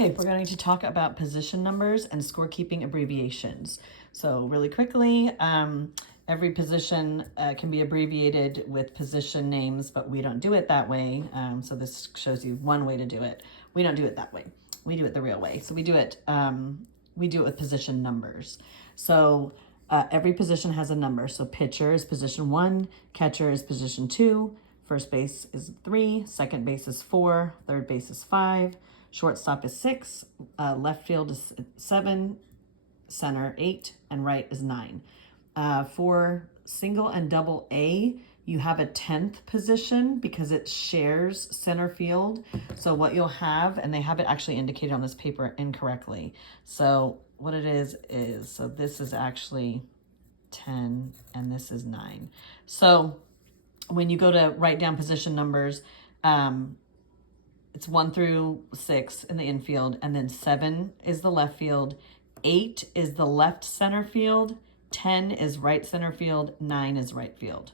Okay, we're going to talk about position numbers and scorekeeping abbreviations. So really quickly, every position can be abbreviated with position names, but we don't do it that way. So this shows you one way to do it. We don't do it that way. We do it the real way. So we do it with position numbers. So every position has a number. So pitcher is position 1, catcher is position 2, first base is 3, second base is 4, third base is 5, shortstop is 6, left field is 7, center 8, and right is 9. For single and double A, you have a 10th position because it shares center field. So what you'll have, and they have it actually indicated on this paper incorrectly. So what it is, so this is actually 10 and this is 9. So when you go to write down position numbers, it's 1 through 6 in the infield, and then 7 is the left field, 8 is the left center field, 10 is right center field, 9 is right field.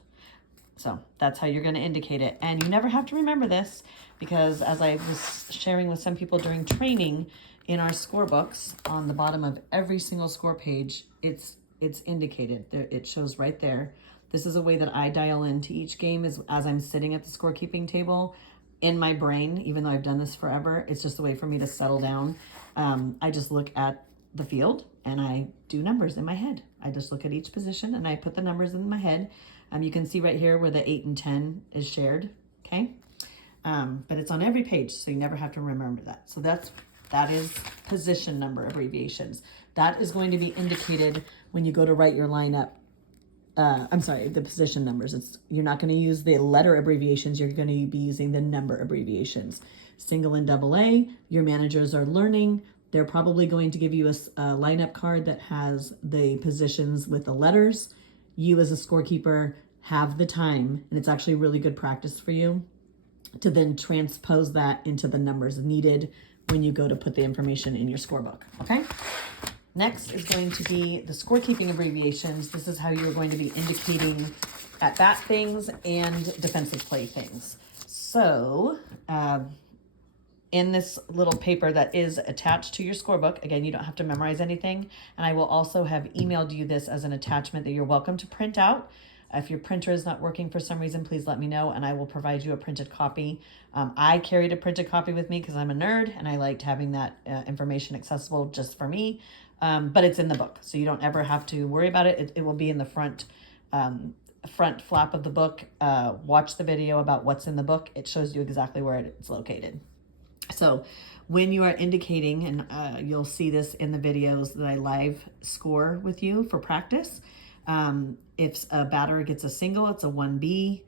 So that's how you're going to indicate it. And you never have to remember this because, as I was sharing with some people during training, in our score books, on the bottom of every single score page, it's indicated. There, it shows right there. This is a way that I dial into each game is as I'm sitting at the scorekeeping table in my brain, even though I've done this forever. It's just a way for me to settle down. I just look at the field and I do numbers in my head. I just look at each position and I put the numbers in my head. You can see right here where the 8 and 10 is shared, okay? But it's on every page, so you never have to remember that. So that is position number abbreviations. That is going to be indicated when you go to write your lineup. The position numbers. You're not going to use the letter abbreviations. You're going to be using the number abbreviations. Single and double A, your managers are learning. They're probably going to give you a lineup card that has the positions with the letters. You as a scorekeeper have the time, and it's actually really good practice for you to then transpose that into the numbers needed when you go to put the information in your scorebook, okay? Next is going to be the scorekeeping abbreviations. This is how you're going to be indicating at-bat things and defensive play things. So in this little paper that is attached to your scorebook, again, you don't have to memorize anything, and I will also have emailed you this as an attachment that you're welcome to print out. If your printer is not working for some reason, please let me know and I will provide you a printed copy. I carried a printed copy with me because I'm a nerd and I liked having that information accessible just for me. But it's in the book, so you don't ever have to worry about it. It will be in the front flap of the book. Watch the video about what's in the book. It shows you exactly where it's located. So when you are indicating, and you'll see this in the videos that I live score with you for practice, if a batter gets a single, it's a 1B,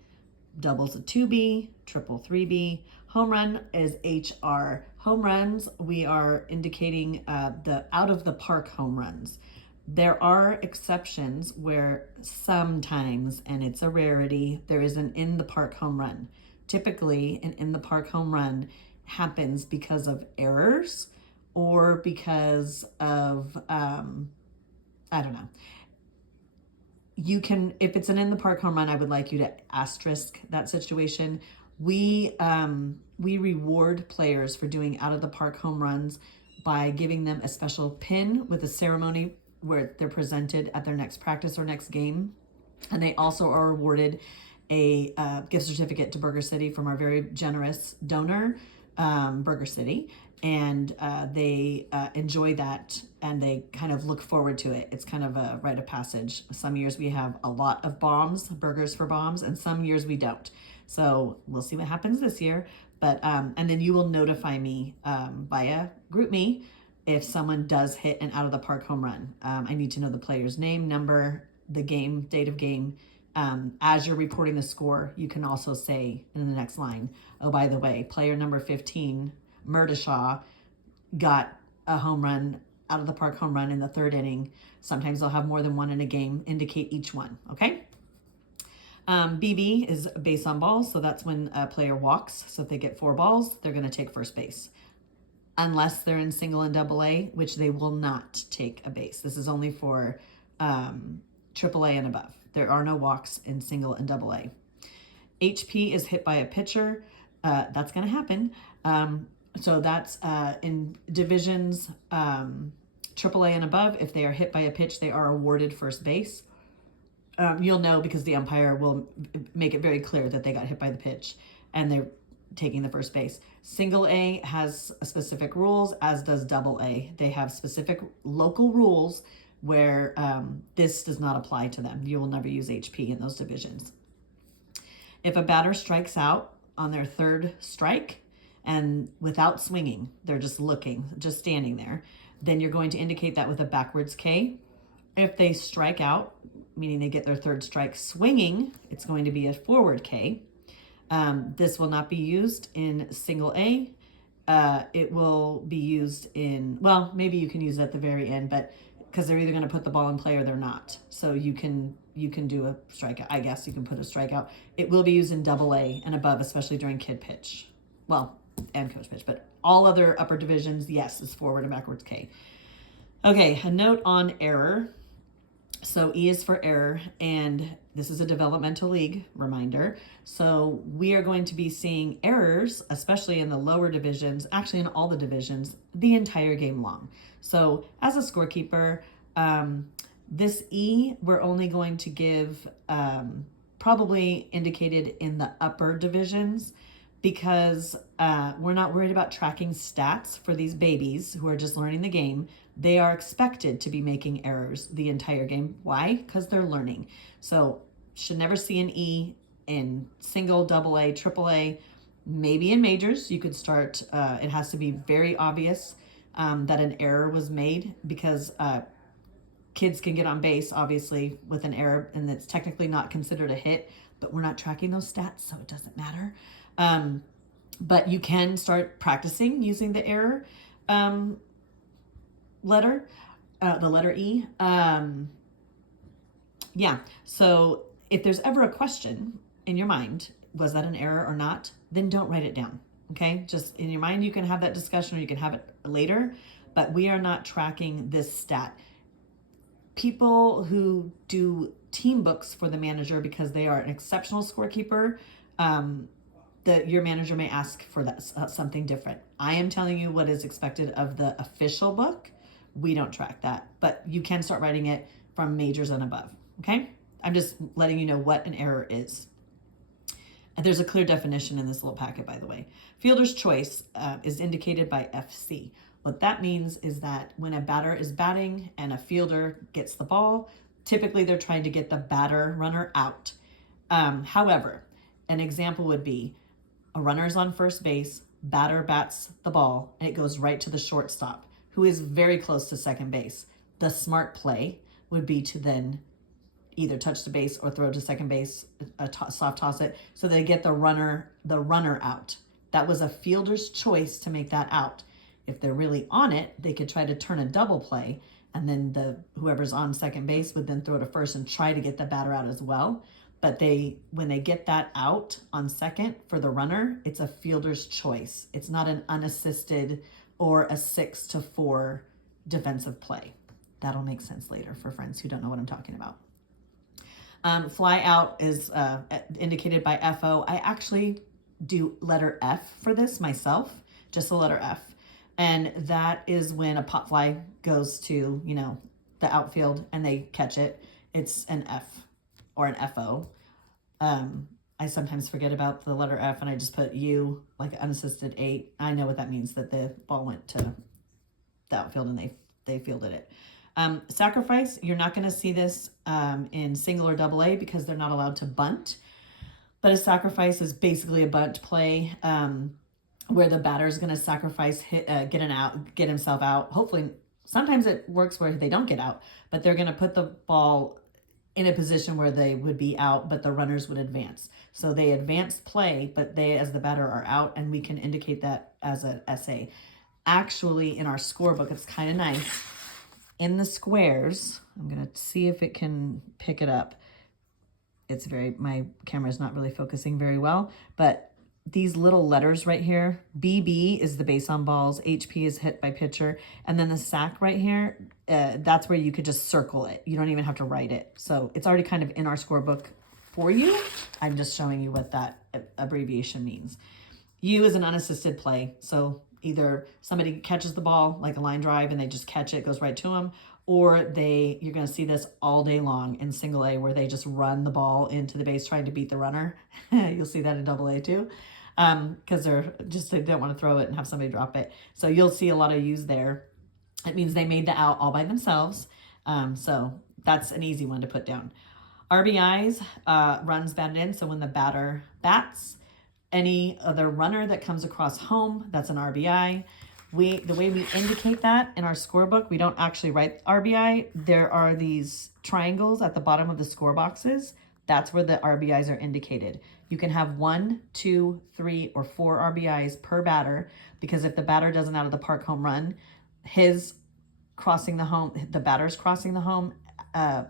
doubles a 2B, triple 3B. Home run is HR. Home runs, we are indicating the out of the park home runs. There are exceptions where sometimes, and it's a rarity, there is an in the park home run. Typically, an in the park home run happens because of errors or because of, I don't know. You can, if it's an in the park home run, I would like you to asterisk that situation. We reward players for doing out of the park home runs by giving them a special pin with a ceremony where they're presented at their next practice or next game. And they also are awarded a gift certificate to Burger City from our very generous donor, Burger City. And they enjoy that and they kind of look forward to it. It's kind of a rite of passage. Some years we have a lot of bombs, burgers for bombs, and some years we don't. So we'll see what happens this year. But and then you will notify me via GroupMe if someone does hit an out of the park home run. I need to know the player's name, number, the game, date of game. As you're reporting the score, you can also say in the next line, oh, by the way, player number 15, Murdashaw, got a home run, out of the park home run in the 3rd inning. Sometimes they'll have more than one in a game, indicate each one, okay? BB is base on balls, so that's when a player walks. So if they get 4 balls, they're gonna take first base. Unless they're in single and double A, which they will not take a base. This is only for triple A and above. There are no walks in single and double A. HP is hit by a pitcher. That's gonna happen. So that's in divisions AAA and above. If they are hit by a pitch, they are awarded first base. You'll know because the umpire will make it very clear that they got hit by the pitch and they're taking the first base. Single A has specific rules, as does double A. They have specific local rules where this does not apply to them. You will never use HP in those divisions. If a batter strikes out on their third strike and without swinging, they're just looking, just standing there, then you're going to indicate that with a backwards K. If they strike out, meaning they get their third strike swinging, it's going to be a forward K. This will not be used in single A. It will be used in, well, maybe you can use it at the very end, but because they're either going to put the ball in play or they're not. So you can do a strikeout. I guess you can put a strikeout. It will be used in double A and above, especially during kid pitch. Well, and coach pitch, but all other upper divisions, yes, is forward and backwards K. Okay, a note on error. So E is for error, and this is a developmental league reminder. So we are going to be seeing errors, especially in the lower divisions, actually in all the divisions, the entire game long. So as a scorekeeper, this E we're only going to give probably indicated in the upper divisions because we're not worried about tracking stats for these babies who are just learning the game. They are expected to be making errors the entire game. Why? Because they're learning. So should never see an E in single, double A, triple A. Maybe in majors, you could start, it has to be very obvious that an error was made because kids can get on base, obviously, with an error, and it's technically not considered a hit, but we're not tracking those stats, so it doesn't matter. But you can start practicing using the error letter, the letter E. Yeah, so if there's ever a question in your mind, was that an error or not, then don't write it down, okay? Just in your mind, you can have that discussion or you can have it later, but we are not tracking this stat. People who do team books for the manager because they are an exceptional scorekeeper, your manager may ask for that something different. I am telling you what is expected of the official book. We don't track that, but you can start writing it from majors and above, okay? I'm just letting you know what an error is. And there's a clear definition in this little packet, by the way. Fielder's choice is indicated by FC. What that means is that when a batter is batting and a fielder gets the ball, typically they're trying to get the batter runner out. However, an example would be a runner is on first base, batter bats the ball, and it goes right to the shortstop, who is very close to second base. The smart play would be to then either touch the base or throw to second base, soft toss it, so they get the runner out. That was a fielder's choice to make that out. If they're really on it, they could try to turn a double play, and then whoever's on second base would then throw to first and try to get the batter out as well. But when they get that out on second for the runner, it's a fielder's choice. It's not an unassisted or a 6-4 defensive play. That'll make sense later for friends who don't know what I'm talking about. Fly out is indicated by FO. I actually do letter F for this myself, just the letter F. And that is when a pop fly goes to, the outfield and they catch it. It's an F or an FO. I sometimes forget about the letter F and I just put U, like unassisted 8. I know what that means, that the ball went to the outfield and they fielded it. Sacrifice, you're not going to see this in single or double A because they're not allowed to bunt. But a sacrifice is basically a bunt play where the batter is going to sacrifice, get himself out. Hopefully, sometimes it works where they don't get out, but they're going to put the ball in a position where they would be out, but the runners would advance. So they advance play, but they, as the batter, are out, and we can indicate that as an SA. Actually, in our scorebook, it's kind of nice. In the squares, I'm going to see if it can pick it up. My camera is not really focusing very well, but these little letters right here, BB is the base on balls, HP is hit by pitcher, and then the sack right here, that's where you could just circle it. You don't even have to write it. So it's already kind of in our scorebook for you. I'm just showing you what that abbreviation means. U is an unassisted play, so either somebody catches the ball like a line drive and they just catch it, goes right to them, or you're going to see this all day long in single A where they just run the ball into the base trying to beat the runner. You'll see that in double A too, because they don't want to throw it and have somebody drop it. So you'll see a lot of use there. It means they made the out all by themselves. So that's an easy one to put down. RBIs, runs batted in. So when the batter bats, any other runner that comes across home, that's an RBI. The way we indicate that in our scorebook, we don't actually write RBI. There are these triangles at the bottom of the score boxes. That's where the RBIs are indicated. You can have 1, 2, 3, or 4 RBIs per batter, because if the batter does an out of the park home run, the batter's crossing the home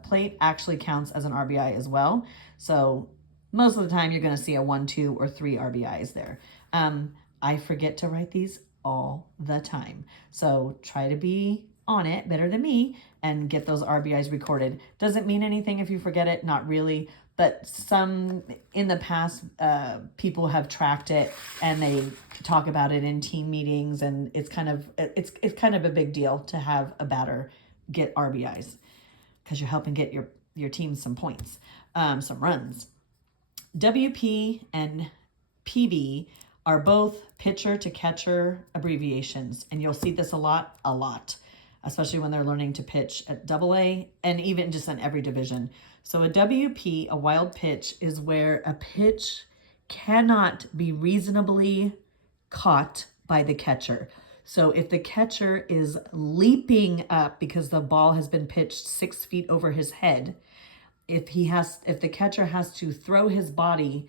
plate actually counts as an RBI as well. So most of the time you're going to see a 1, 2, or 3 RBIs there. I forget to write these all the time. So try to be on it, better than me, and get those RBIs recorded. Doesn't mean anything if you forget it, not really. But some in the past, people have tracked it and they talk about it in team meetings, and it's kind of a big deal to have a batter get RBIs because you're helping get your team some points, some runs. WP and PB are both pitcher to catcher abbreviations, and you'll see this a lot, especially when they're learning to pitch at double A and even just in every division. So a WP, a wild pitch, is where a pitch cannot be reasonably caught by the catcher. So if the catcher is leaping up because the ball has been pitched 6 feet over his head, if the catcher has to throw his body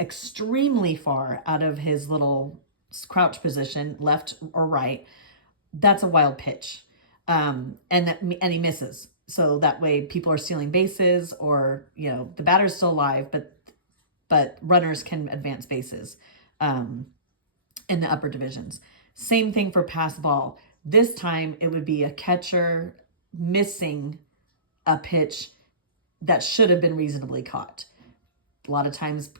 extremely far out of his little crouch position, left or right, that's a wild pitch. And he misses. So that way people are stealing bases, or, the batter's still alive, but runners can advance bases in the upper divisions. Same thing for pass ball. This time it would be a catcher missing a pitch that should have been reasonably caught. A lot of times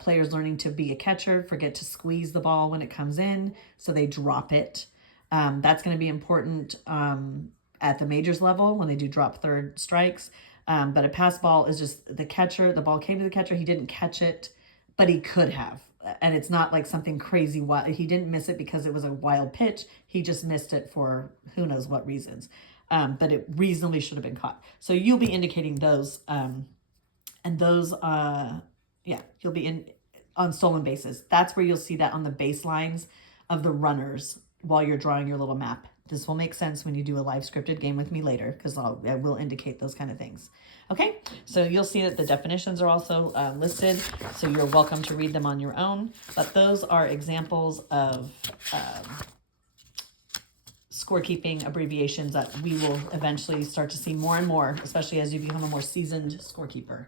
players learning to be a catcher forget to squeeze the ball when it comes in, so they drop it. That's going to be important at the majors level when they do drop third strikes. But a pass ball is just the ball came to the catcher, he didn't catch it, but he could have. And it's not like something crazy wild. He didn't miss it because it was a wild pitch. He just missed it for who knows what reasons. But it reasonably should have been caught. So you'll be indicating those. And those, you'll be on stolen bases. That's where you'll see that on the baselines of the runners while you're drawing your little map. This will make sense when you do a live scripted game with me later, because I will indicate those kind of things. Okay, so you'll see that the definitions are also listed, so you're welcome to read them on your own. But those are examples of scorekeeping abbreviations that we will eventually start to see more and more, especially as you become a more seasoned scorekeeper.